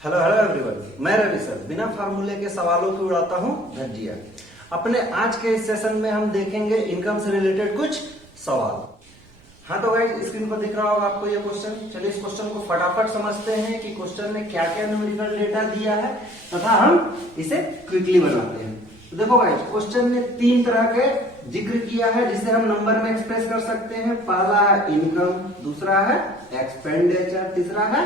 Hello hello everyone, मैं Ravi sir बिना फार्मूले के सवालों को उड़ाता हूँ धज्जियां। अपने आज के इस सेशन में हम देखेंगे इनकम से रिलेटेड कुछ सवाल। हाँ तो गाइस, स्क्रीन पर दिख रहा होगा आपको ये क्वेश्चन। चलिए इस क्वेश्चन को फटाफट समझते हैं कि क्वेश्चन ने क्या क्या न्यूमेरिकल डेटा दिया है तथा हम इसे क्विकली बनाते हैं। तो देखो गाइस, क्वेश्चन ने तीन तरह के जिक्र किया है जिसे हम नंबर में एक्सप्रेस कर सकते हैं। पहला है इनकम, दूसरा है एक्सपेंडिचर, तीसरा है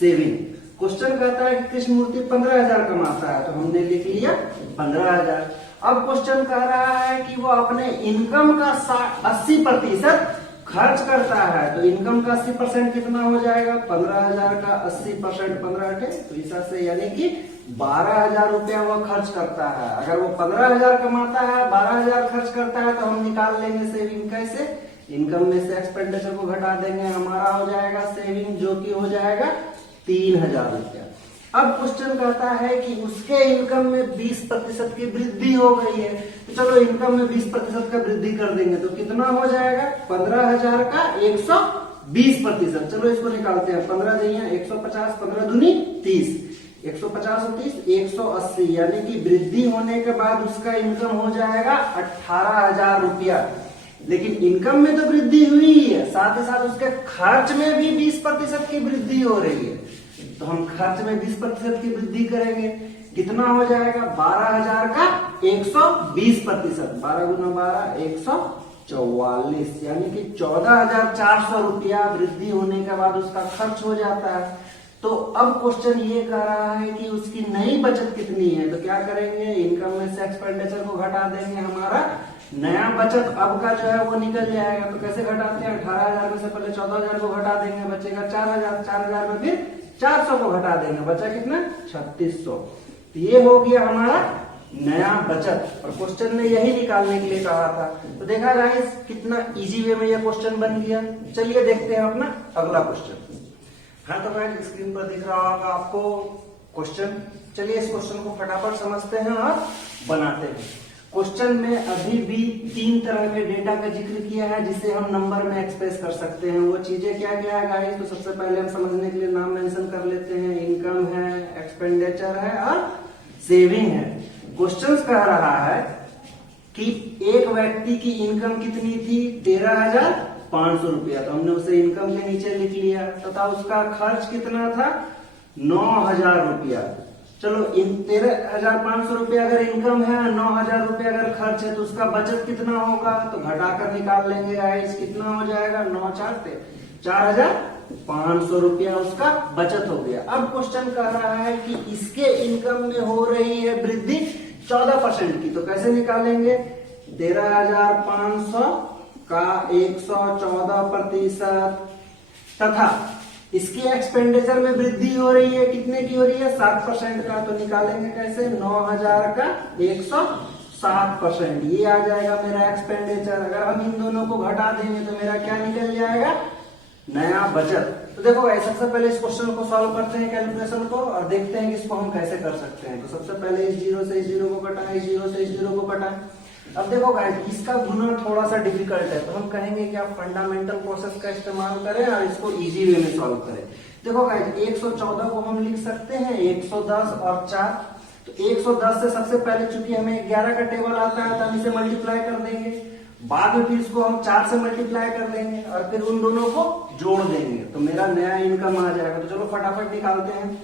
सेविंग। क्वेश्चन कहता है कि कृष्णमूर्ति 15,000 कमाता है, तो हमने लिख लिया 15,000। अब क्वेश्चन कह रहा है कि वो अपने इनकम का 80% खर्च करता है, तो इनकम का 80% कितना हो जाएगा? 15,000 का 80% 15 तो इस से यानी कि 12,000 रुपया वो खर्च करता है। अगर वो 15,000 कमाता है, 12,000 खर्च करता है, तो हम निकाल लेंगे सेविंग। कैसे? इनकम में से एक्सपेंडिचर को घटा देंगे, हमारा हो जाएगा सेविंग, जो कि हो जाएगा 3,000 रुपया। अब क्वेश्चन कहता है कि उसके इनकम में 20% की वृद्धि हो गई है, तो चलो इनकम में 20% का वृद्धि कर देंगे, तो कितना हो जाएगा? 15,000 का 120%। चलो इसको निकालते हैं। 15 दिया 150, 15 दूनी 30, 150 और 30 180, यानी कि वृद्धि होने के बाद उसका इनकम हो जाएगा 18,000 रुपया। लेकिन इनकम में तो वृद्धि हुई है, साथ ही साथ उसके खर्च में भी 20% की वृद्धि हो रही है, तो हम खर्च में 20% की वृद्धि करेंगे। कितना हो जाएगा? 12,000 का 120%। 12 गुना 12 144, यानी कि 14,400 रुपया वृद्धि होने के बाद उसका खर्च हो जाता है। तो अब क्वेश्चन ये कह रहा है कि उसकी नई बचत कितनी है, तो क्या करेंगे? इनकम में से एक्सपेंडिचर को घटा देंगे, हमारा नया बचत अब का जो है वो निकल जाएगा। तो कैसे घटाते हैं? 18,000 में से पहले 14,000 को घटा देंगे, बचेगा 4,000। 4,000 में फिर 400 को घटा देंगे, बचा कितना? 3600। तो ये हो गया हमारा नया बचत, और क्वेश्चन ने यही निकालने के लिए कहा था। तो देखा गाइस कितना इजी वे में ये क्वेश्चन बन गया। चलिए देखते हैं अपना अगला क्वेश्चन। हाँ तो गाइस, स्क्रीन पर दिख रहा होगा आपको क्वेश्चन। चलिए इस क्वेश्चन को फटाफट समझते हैं और बनाते हैं। क्वेश्चन में अभी भी तीन तरह के डेटा का जिक्र किया है जिसे हम नंबर में एक्सप्रेस कर सकते हैं। वो चीजें क्या क्या है गाइस? तो सबसे पहले हम समझने के लिए नाम मेंशन कर लेते हैं। इनकम है, एक्सपेंडिचर है और सेविंग है। क्वेश्चन कह रहा है कि एक व्यक्ति की इनकम कितनी थी? 13,500 रुपया, तो हमने उसे इनकम के नीचे लिख लिया, तथा उसका खर्च कितना था? 9,000 रुपया। चलो इन 13,500 रुपया अगर इनकम है, 9,000 रुपया अगर खर्च है, तो उसका बचत कितना होगा? तो घटाकर निकाल लेंगे गाइस। कितना हो जाएगा? 9 4 4,500 रुपया उसका बचत हो गया। अब क्वेश्चन कह रहा है कि इसके इनकम में हो रही है वृद्धि 14% की, तो कैसे निकालेंगे? 13,500 का 114% तथा इसके एक्सपेंडिचर में वृद्धि हो रही है, कितने की हो रही है? 7% का, तो निकालेंगे कैसे? 9,000 का 107%, ये आ जाएगा मेरा एक्सपेंडिचर। अगर हम इन दोनों को घटा देंगे तो मेरा क्या निकल जाएगा? नया बचत। तो देखो भाई, सबसे पहले इस क्वेश्चन को सॉल्व करते हैं, कैलकुलेशन को, और देखते हैं कि इसको हम कैसे कर सकते हैं। तो सबसे पहले इस 0 से इस 0 को घटाएं, इस 0 से इस 0 को घटाएं। अब देखो गाइस, इसका गुना थोड़ा सा डिफिकल्ट है, तो हम कहेंगे कि आप फंडामेंटल प्रोसेस का इस्तेमाल करें और इसको इजी वे में सॉल्व करें। देखो गाइस, 114 को हम लिख सकते हैं 110 और 4। तो 110 से सबसे पहले चूंकि हमें 11 का टेबल आता है, तो हम इसे मल्टीप्लाई कर देंगे। बाद में फिर इसको हम 4 से मल्टीप्लाई कर देंगे और फिर उन दोनों को जोड़ देंगे, तो मेरा नया इनकम आ जाएगा। तो चलो फटाफट निकालते हैं।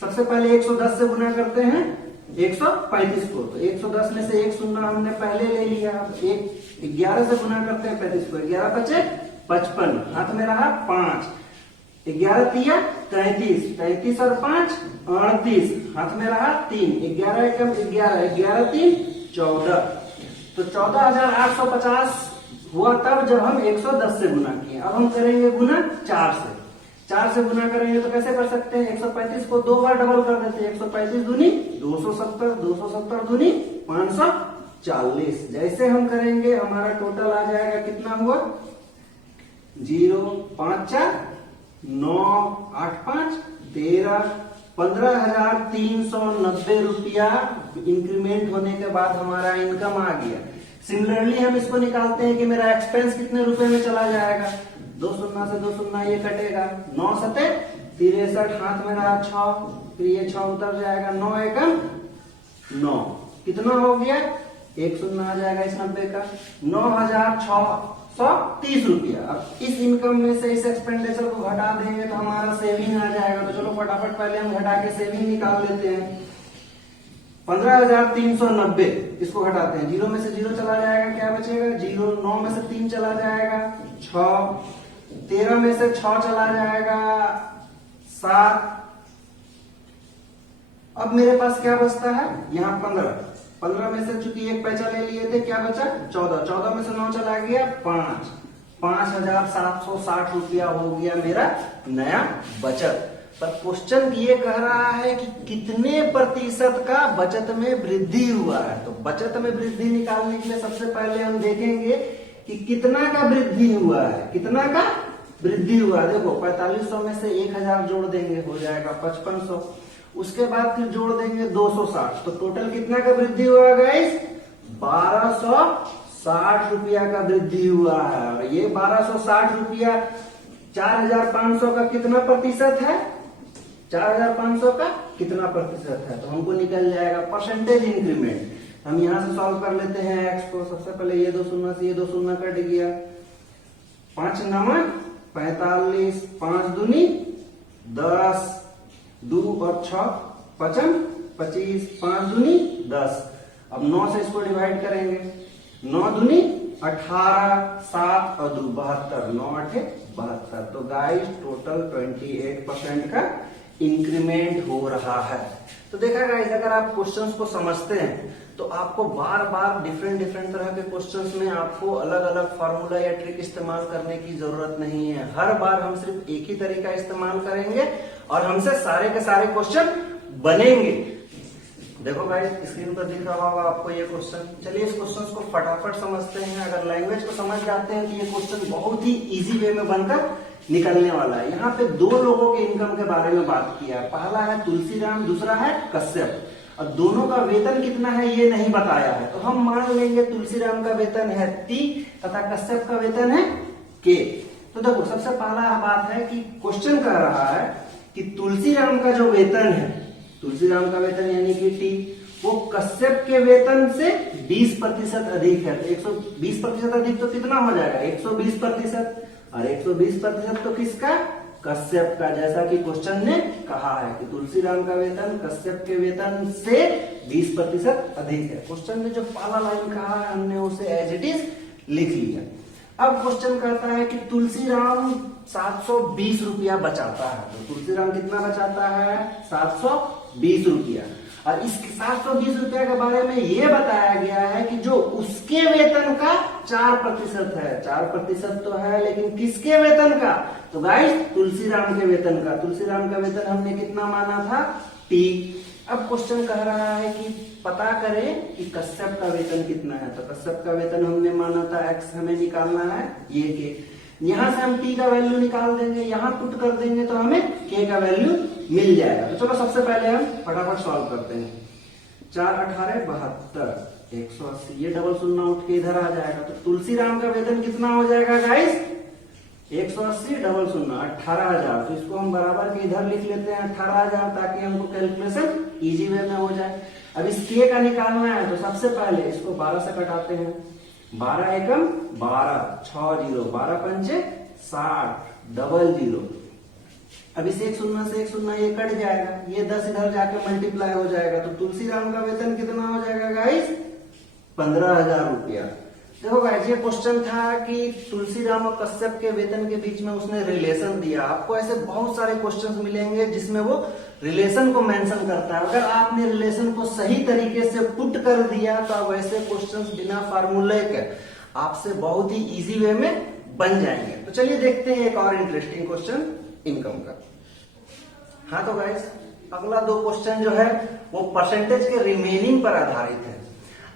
सबसे पहले 110 से गुना करते हैं 135 को, तो 110 में से एक शून्य हमने पहले ले लिया। 11 से गुना करते हैं 35 को, 11 बचे 55, हाथ में रहा 5, 11 तिया 33, 33 और 5 38, हाथ में रहा 3, 11 एकम 11, 11 3 14, तो 14,850 हुआ तब जब हम 110 से गुना किए। अब हम करेंगे गुना 4 से। 4 से गुना करेंगे तो कैसे कर सकते हैं? 135 को 2 बार डबल कर देते हैं। 135 दूनी 270, 270 दूनी 540। जैसे हम करेंगे हमारा टोटल आ जाएगा, कितना हुआ? 0 5 4 9 8 5 13, 15,390 रुपया इंक्रीमेंट होने के बाद हमारा इनकम आ गया। सिमिलरली हम इसको निकालते हैं कि मेरा एक्सपेंस कितने रुपए में चला जाएगा। 2 शून्य से 2 शून्य ये कटेगा, 9 7 63, हाथ में रहा 6, फिर ये 6 उतर जाएगा, 9 एकम 9, कितना हो गया, एक शून्य आ जाएगा इस 90 का, 9,630 रुपया। अब इस इनकम में से इस एक्सपेंडिचर को घटा देंगे तो हमारा सेविंग आ जाएगा। तो चलो फटाफट पहले हम घटा के सेविंग निकाल लेते हैं। 15,390 इसको घटाते हैं, 0 में से 0 चला जाएगा, क्या बचेगा 0, 9 में से 3 चला जाएगा 6, 13 में से 6 चला जाएगा 7। अब मेरे पास क्या बचता है, यहाँ 15 में से चूंकि एक पैसा ले लिए थे, क्या बचा 14 में से 9 चला गया 5, 5,760 रुपया हो गया मेरा नया बचत। पर क्वेश्चन ये कह रहा है कि कितने प्रतिशत का बचत में वृद्धि हुआ है। तो बचत में वृद्धि निकालने के लिए सबसे पहले हम देखेंगे कि कितना का वृद्धि हुआ है, कितना का वृद्धि हुआ। देखो 4500 में से 1000 जोड़ देंगे, हो जाएगा 5500, उसके बाद फिर जोड़ देंगे 260, तो टोटल कितना का वृद्धि हुआ गाइस, 1260 रुपया का वृद्धि हुआ है। और ये 1260 रुपया 4500 का कितना प्रतिशत है, 4500 का कितना प्रतिशत है, तो हमको निकल जाएगा परसेंटेज इंक्रीमेंट। हम यहां से सॉल्व कर लेते हैं एक्स को। सबसे पहले ये 2 शून्य से ये 2 शून्य कट गया, 5 9 45, 5 दूनी 10, 2 और 6 55, 25, 5 दूनी 10। अब 9 से इसको डिवाइड करेंगे, 9 दूनी 18, 7 और 2 72, 9 8 72। तो गाइस टोटल 28% का इंक्रीमेंट हो रहा है। तो देखा गाइस, अगर आप क्वेश्चंस को समझते हैं तो आपको बार बार डिफरेंट तरह के क्वेश्चंस में आपको अलग अलग फार्मूला या ट्रिक इस्तेमाल करने की जरूरत नहीं है। हर बार हम सिर्फ एक ही तरीका इस्तेमाल करेंगे और हमसे सारे के सारे क्वेश्चन बनेंगे। देखो गाइस, स्क्रीन पर दिख रहा होगा आपको ये क्वेश्चन। चलिए इस क्वेश्चन को फटाफट समझते हैं। अगर लैंग्वेज को समझ जाते हैं तो ये क्वेश्चन बहुत ही इजी वे में बनकर निकलने वाला है। यहाँ पे 2 लोगों के इनकम के बारे में बात किया है। पहला है तुलसीराम, दूसरा है कश्यप। और दोनों का वेतन कितना है ये नहीं बताया है, तो हम मान लेंगे तुलसीराम का वेतन है T तथा कश्यप का वेतन है K। तो देखो सबसे पहला बात है कि क्वेश्चन कह रहा है कि तुलसीराम का जो वेतन है, तुलसीराम का वेतन यानी कि T, वो कश्यप के वेतन से 20% अधिक है। तो 120% अधिक तो कितना हो जाएगा, 120%। और 120% तो किसका, कश्यप का। जैसा कि क्वेश्चन ने कहा है कि तुलसीराम का वेतन कश्यप के वेतन से 20% अधिक है। क्वेश्चन ने जो पहला लाइन कहा है हमने उसे एज इट इज लिख लिया। अब क्वेश्चन कहता है कि तुलसीराम 720 रुपया बचाता है। तो तुलसीराम कितना बचाता है, 720 रुपया। और इस 720 रुपया के बारे में यह बताया गया है कि जो उसके वेतन का 4% है। 4% तो है, लेकिन किसके वेतन का, तो गाइस तुलसीराम के वेतन का। तुलसीराम का वेतन हमने कितना माना था, T। अब क्वेश्चन कह रहा है कि पता करें कि कश्यप का वेतन कितना है। तो कश्यप का वेतन हमने माना था X, हमें निकालना है ये K। यहां से हम T का वैल्यू निकाल देंगे, यहां पुट कर देंगे तो हमें K का वैल्यू मिल जाएगा। तो चलो सबसे पहले हम फटाफट सॉल्व करते हैं। 4 18 72, 180, ये डबल शून्य उठ के इधर आ जाएगा। तो तुलसीराम का वेतन कितना हो जाएगा गाइस, 180 डबल शून्य 18,000। तो इसको हम बराबर के इधर लिख लेते हैं 18,000, ताकि हमको कैलकुलेशन इजी वे में हो जाए। अब इस K का निकालना है, तो सबसे पहले इसको 12 से कटाते हैं। 12 एकम 12, 6 0, 12 पंचे 60, डबल 0। अब इस 1 शून्य से 1 शून्य ये कट जाएगा, ये 10 इधर जाके मल्टीप्लाई हो जाएगा। तो तुलसीराम का वेतन कितना हो जाएगा गाइस, 15,000 रुपया। देखो गाइस, ये क्वेश्चन था कि तुलसीराम और कश्यप के वेतन के बीच में उसने रिलेशन दिया। आपको ऐसे बहुत सारे क्वेश्चंस मिलेंगे जिसमें वो रिलेशन को मेंशन करता है। अगर आपने रिलेशन को सही तरीके से पुट कर दिया तो वैसे क्वेश्चंस बिना फार्मूले के आपसे बहुत ही इजी वे में बन जाएंगे। तो चलिए देखते हैं एक और इंटरेस्टिंग क्वेश्चन इनकम का। हाँ तो गाइस, अगला 2 क्वेश्चन जो है वो परसेंटेज के रिमेनिंग पर आधारित है।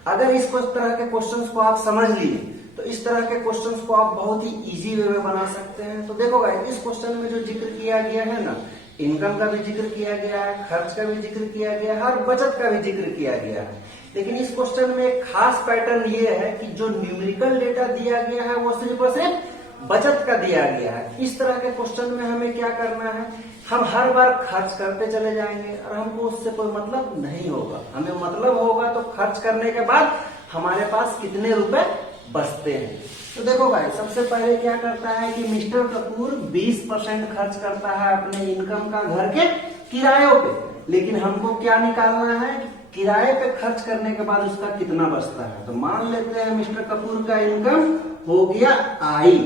अगर इस तरह के क्वेश्चंस को आप समझ लिए तो इस तरह के क्वेश्चंस को आप बहुत ही इजी वे में बना सकते हैं। तो देखो गाइस, इस क्वेश्चन में जो जिक्र किया गया है ना, इनकम का भी जिक्र किया गया है, खर्च का भी जिक्र किया गया है और बचत का भी जिक्र किया गया है। लेकिन इस क्वेश्चन में एक खास पैटर्न ये है कि जो न्यूमेरिकल डेटा दिया गया है वो सिर्फ और सिर्फ बचत का दिया गया है। इस तरह के क्वेश्चन में हमें क्या करना है हम हर बार खर्च करते चले जाएंगे और हमको उससे कोई मतलब नहीं होगा। हमें मतलब होगा तो खर्च करने के बाद हमारे पास कितने रुपए बचते हैं। तो देखो भाई, सबसे पहले क्या करता है कि मिस्टर कपूर 20% खर्च करता है अपने इनकम का घर के किरायों पे, लेकिन हमको क्या निकालना है कि किराए पे खर्च करने के बाद उसका कितना बचता है। तो मान लेते हैं मिस्टर कपूर का इनकम हो गया आई,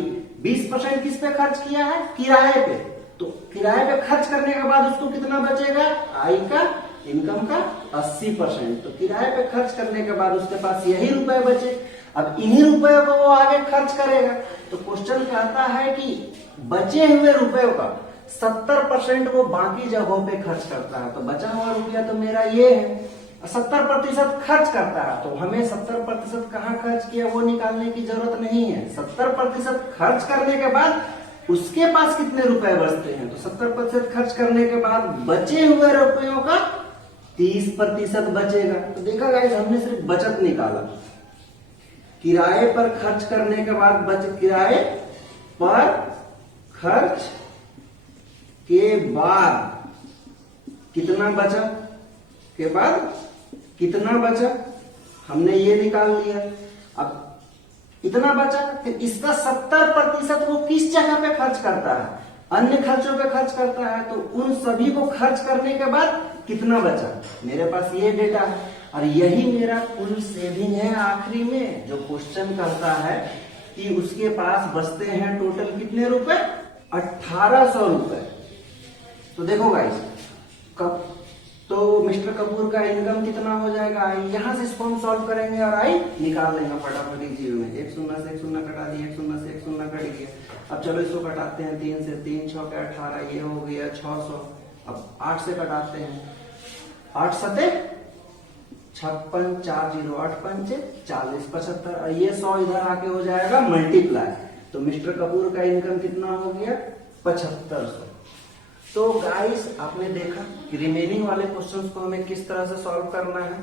20% किस पे खर्च किया है, किराए पे। तो किराए पे खर्च करने के बाद उसको कितना बचेगा, आई का इनकम का 80%। तो किराए पे खर्च करने के बाद उसके पास यही रुपए बचे। अब इन्हीं रुपयों को वो आगे खर्च करेगा। तो क्वेश्चन कहता है कि बचे हुए रुपयों का 70% वो बाकी जगहों पे खर्च करता है। तो बचा हुआ रुपया तो मेरा ये है, 70% खर्च करता है। तो हमें 70% कहाँ खर्च किया वो निकालने की जरूरत नहीं है। 70% खर्च करने के बाद उसके पास कितने रुपए बचते हैं। तो 70% खर्च करने के बाद बचे हुए रुपयों का 30% बचेगा। तो देखा गाइस, हमने सिर्फ बचत निकाला। किराए पर खर्च करने के बाद किराए पर खर्च के बाद कितना बचा, के बाद कितना बचा हमने ये निकाल लिया। अब इतना बचा, फिर इसका 70% वो किस जगह पे खर्च करता है, अन्य खर्चों पे खर्च करता है। तो उन सभी को खर्च करने के बाद कितना बचा, मेरे पास ये डेटा है और यही मेरा कुल सेविंग है। आखिरी में जो क्वेश्चन कहता है कि उसके पास बचते हैं टोटल कितने रुपए, 1800 रुपए। तो देखो गाइस, तो मिस्टर कपूर का इनकम कितना हो जाएगा, यहां से इसको हम सॉल्व करेंगे और आई निकाल लेंगे फटाफट एक जीरो में। एक शून्य से एक शून्य कटा दिया, एक शून्य से एक शून्य कट गया। अब चलो इसको कटाते हैं, 3 से 3 6 के 18, ये हो गया 600। अब 8 से कटाते हैं, 8 सते 56, 4 0 8 5 40 75, और ये 100 इधर आके हो जाएगा मल्टीप्लाई। तो मिस्टर कपूर का इनकम कितना हो गया, 7500। तो गाइस, आपने देखा कि रिमेनिंग वाले क्वेश्चंस को हमें किस तरह से सॉल्व करना है।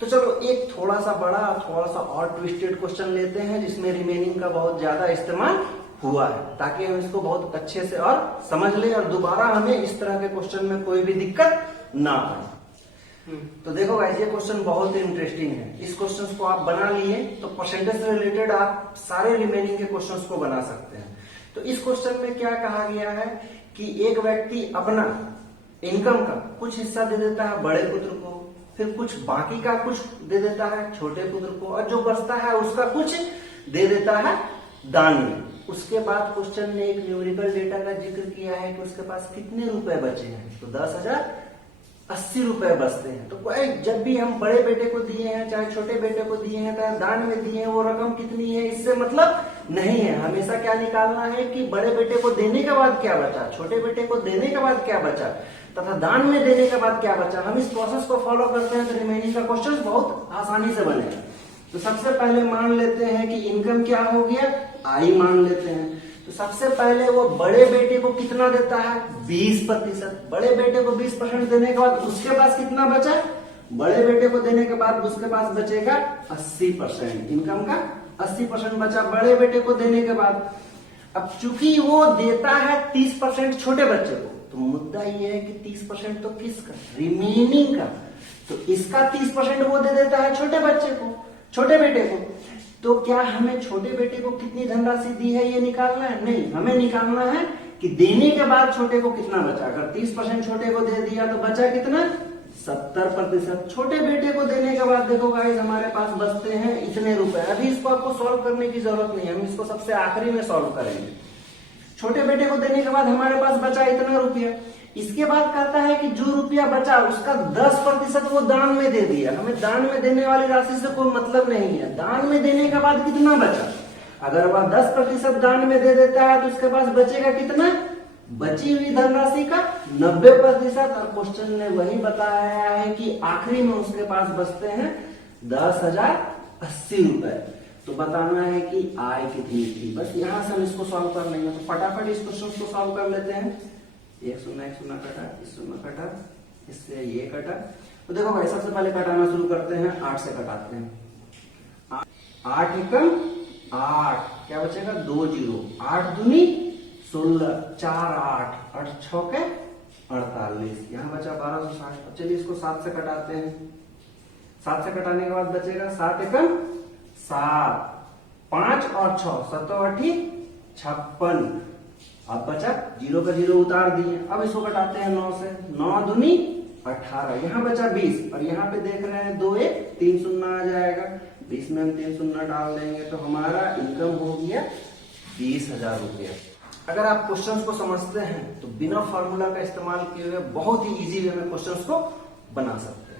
तो चलो एक थोड़ा सा बड़ा, थोड़ा सा और ट्विस्टेड क्वेश्चन लेते हैं जिसमें रिमेनिंग का बहुत ज्यादा इस्तेमाल हुआ है, ताकि हम इसको बहुत अच्छे से और समझ लें और दोबारा हमें इस तरह के क्वेश्चन में कोई भी दिक्कत ना आए। तो देखो गाइस, ये क्वेश्चन बहुत ही इंटरेस्टिंग है। इस क्वेश्चन को आप बना लिए तो परसेंटेज से रिलेटेड आप सारे रिमेनिंग के क्वेश्चन को बना सकते हैं। तो इस क्वेश्चन में क्या कहा गया है कि एक व्यक्ति अपना इनकम का कुछ हिस्सा दे देता है बड़े पुत्र को, फिर कुछ बाकी का कुछ दे देता है छोटे पुत्र को, और जो बचता है उसका कुछ दे देता है दान में। उसके बाद क्वेश्चन ने एक न्यूमेरिकल डेटा का जिक्र किया है कि उसके पास कितने रुपए बचे हैं। तो 10,080 रुपए बचते हैं। तो जब भी हम बड़े बेटे को दिए हैं, चाहे छोटे बेटे को दिए हैं, चाहे दान में दिए हैं, वो रकम कितनी है इससे मतलब नहीं है। हमेशा क्या निकालना है कि बड़े बेटे को देने के बाद क्या बचा, छोटे बेटे को देने के बाद क्या बचा, तथा दान में देने के बाद क्या बचा। हम इस प्रोसेस को फॉलो करते हैं तो रिमेनिंग का क्वेश्चन बहुत आसानी से बनेगा। तो सबसे पहले मान लेते हैं कि इनकम क्या हो गया, आई मान लेते हैं। तो सबसे पहले वो बड़े बेटे को कितना देता है, 20%। बड़े बेटे को 20% देने के बाद उसके पास कितना बचा, बड़े बेटे को देने के बाद उसके पास बचेगा 80%। इनकम का 80% बचा बड़े बेटे को देने के बाद। अब चूंकि वो देता है 30% छोटे बच्चे को, तो मुद्दा ये है कि 30% तो किसका, रिमेनिंग का। तो इसका 30% वो दे देता है छोटे बच्चे को, छोटे बेटे को। तो क्या हमें छोटे बेटे को कितनी धनराशि दी है ये निकालना है, नहीं, हमें निकालना है कि देने के बाद छोटे को कितना बचा। अगर 30% छोटे को दे दिया तो बचा कितना, 70%। छोटे बेटे को देने के बाद देखो गाइस, हमारे पास बचते हैं इतने रुपए। अभी इसको आपको सॉल्व करने की जरूरत नहीं है, हम इसको सबसे आखिरी में सॉल्व करेंगे। छोटे बेटे को देने के बाद हमारे पास बचा इतना रुपया। इसके बाद कहता है कि जो रुपया बचा उसका 10% वो दान में दे दिया। हमें दान में देने वाली राशि से कोई मतलब नहीं है। दान में देने के बाद कितना बचा, अगर वह 10% दान में दे देता है तो उसके पास बचेगा कितना, बची हुई धनराशि का 90%। और क्वेश्चन ने वही बताया है कि आखिरी में उसके पास बचते हैं 10,080 रुपए। तो बताना है कि आय कितनी थी। बस यहां से हम इसको सॉल्व कर लेंगे। तो फटाफट इस क्वेश्चन को सॉल्व कर लेते हैं। एक शून्य कटा, इस शून्य कटा, इससे ये कटा। तो देखो भाई, सबसे पहले कटाना शुरू करते हैं, 8 से कटाते हैं। 8 एकम 8, क्या बचेगा 2 0, 8 दूनी 16, 4 8, 8 6 के 48, यहाँ बचा 1260। अब चलिए इसको 7 से कटाते हैं। 7 से कटाने के बाद बचेगा 7 एकम 7, 5 और 6 7 56। अब बचा 0 का 0 उतार दिए। अब इसको कटाते हैं 9 से। 9 दूनी 18, यहाँ बचा 20 और यहाँ पे देख रहे हैं 2 1 3 शून्य आ जाएगा। 20 में हम 3 शून्य डाल देंगे तो हमारा इनकम हो गया 20,000 रुपया। अगर आप क्वेश्चंस को समझते हैं तो बिना फार्मूला का इस्तेमाल किए हुए बहुत ही इजी वे में क्वेश्चंस को बना सकते हैं।